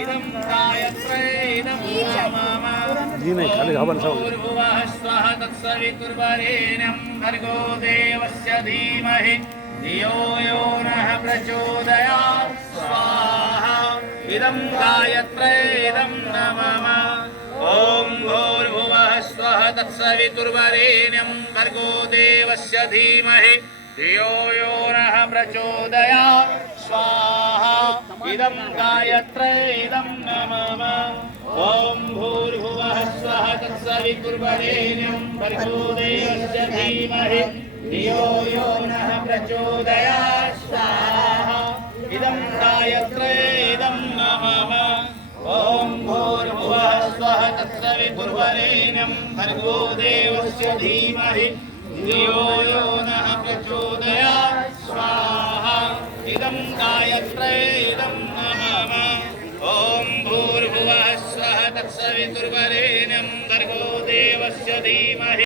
इदं गायत्रे इदं नमः जी नहीं खाली हवन सब भूर्भुवः स्वः तत्सवितुर्वरेण्यं भर्गो देवस्य धीमहि धियो यो नः प्रचोदयात् स्वाहा इदं गायत्रे इदं नमः ॐ भूर्भुवः स्वः तत्सवितुर्वरेण्यं भर्गो देवस्य धीमहि धियो यो नः प्रचोदयात् स्वाहा इदं गायत्रे इदं नमः ॐ भूर्भुवः स्वः तत्सवितुर्वरेण्यं भर्गो देवस्य धीमहि धियो यो नः प्रचोदयात् स्वाहा इदं गायत्रे इदं नमः ॐ भूर्भुवः स्वः तत्सवितुर्वरेण्यं भर्गो देवस्य धीमहि धियो यो नः प्रचोदयात् स्वाहा इदं गायत्रे इदं नमः ॐ भूर्भुवः स्वः तत्सवितुर्वरेण्यं भर्गो देवस्य धीमहि